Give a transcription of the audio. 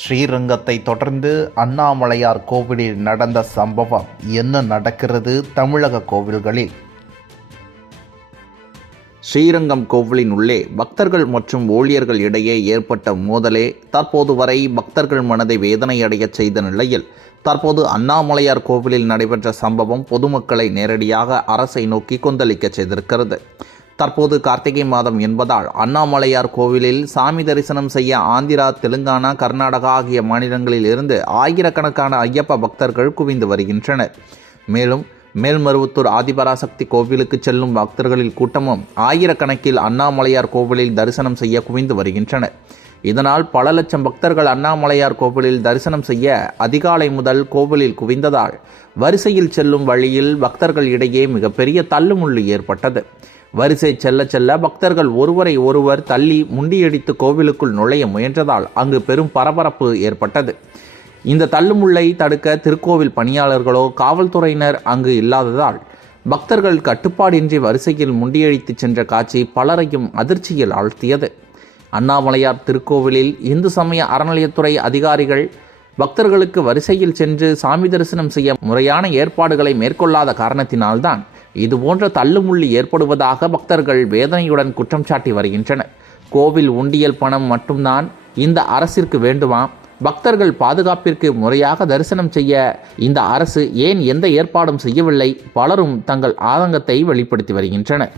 ஸ்ரீரங்கத்தை தொடர்ந்து அண்ணாமலையார் கோவிலில் நடந்த சம்பவம். என்ன நடக்கிறது தமிழக கோவில்களில்? ஸ்ரீரங்கம் கோவிலின் உள்ளே பக்தர்கள் மற்றும் ஊழியர்கள் இடையே ஏற்பட்ட மோதலே தற்போது வரை பக்தர்கள் மனதை வேதனையடைய செய்த நிலையில், தற்போது அண்ணாமலையார் கோவிலில் நடைபெற்ற சம்பவம் பொதுமக்களை நேரடியாக அரசை நோக்கி கொந்தளிக்க செய்திருக்கிறது. தற்போது கார்த்திகை மாதம் என்பதால் அண்ணாமலையார் கோவிலில் சாமி தரிசனம் செய்ய ஆந்திரா, தெலுங்கானா, கர்நாடகா ஆகிய மாநிலங்களில் இருந்து ஆயிரக்கணக்கான ஐயப்ப பக்தர்கள் குவிந்து வருகின்றனர். மேலும் மேல்மருவத்தூர் ஆதிபராசக்தி கோவிலுக்கு செல்லும் பக்தர்களில் கூட்டமும் ஆயிரக்கணக்கில் அண்ணாமலையார் கோவிலில் தரிசனம் செய்ய குவிந்து வருகின்றனர். இதனால் பல லட்சம் பக்தர்கள் அண்ணாமலையார் கோவிலில் தரிசனம் செய்ய அதிகாலை முதல் கோவிலில் குவிந்ததால் வரிசையில் செல்லும் வழியில் பக்தர்கள் இடையே மிகப்பெரிய தள்ளுமுள்ளு ஏற்பட்டது. வரிசை செல்ல செல்ல பக்தர்கள் ஒருவரை ஒருவர் தள்ளி முண்டியடித்து கோவிலுக்குள் நுழைய முயன்றதால் அங்கு பெரும் பரபரப்பு ஏற்பட்டது. இந்த தள்ளுமுள்ளை தடுக்க திருக்கோவில் பணியாளர்களோ காவல்துறையினர் அங்கு இல்லாததால் பக்தர்கள் கட்டுப்பாடின்றி வரிசையில் முண்டியடித்து சென்ற காட்சி பலரையும் அதிர்ச்சியில் ஆழ்த்தியது. அண்ணாமலையார் திருக்கோவிலில் இந்து சமய அறநிலையத்துறை அதிகாரிகள் பக்தர்களுக்கு வரிசையில் சென்று சாமி தரிசனம் செய்ய முறையான ஏற்பாடுகளை மேற்கொள்ளாத காரணத்தினால்தான் இதுபோன்ற தள்ளுமுள்ளி ஏற்படுவதாக பக்தர்கள் வேதனையுடன் குற்றம் சாட்டி வருகின்றனர். கோவில் உண்டியல் பணம் மட்டும்தான் இந்த அரசிற்கு வேண்டுமா? பக்தர்கள் பாதுகாப்பிற்கு முறையாக தரிசனம் செய்ய இந்த அரசு ஏன் எந்த ஏற்பாடும் செய்யவில்லை? பலரும் தங்கள் ஆதங்கத்தை வெளிப்படுத்தி வருகின்றனர்.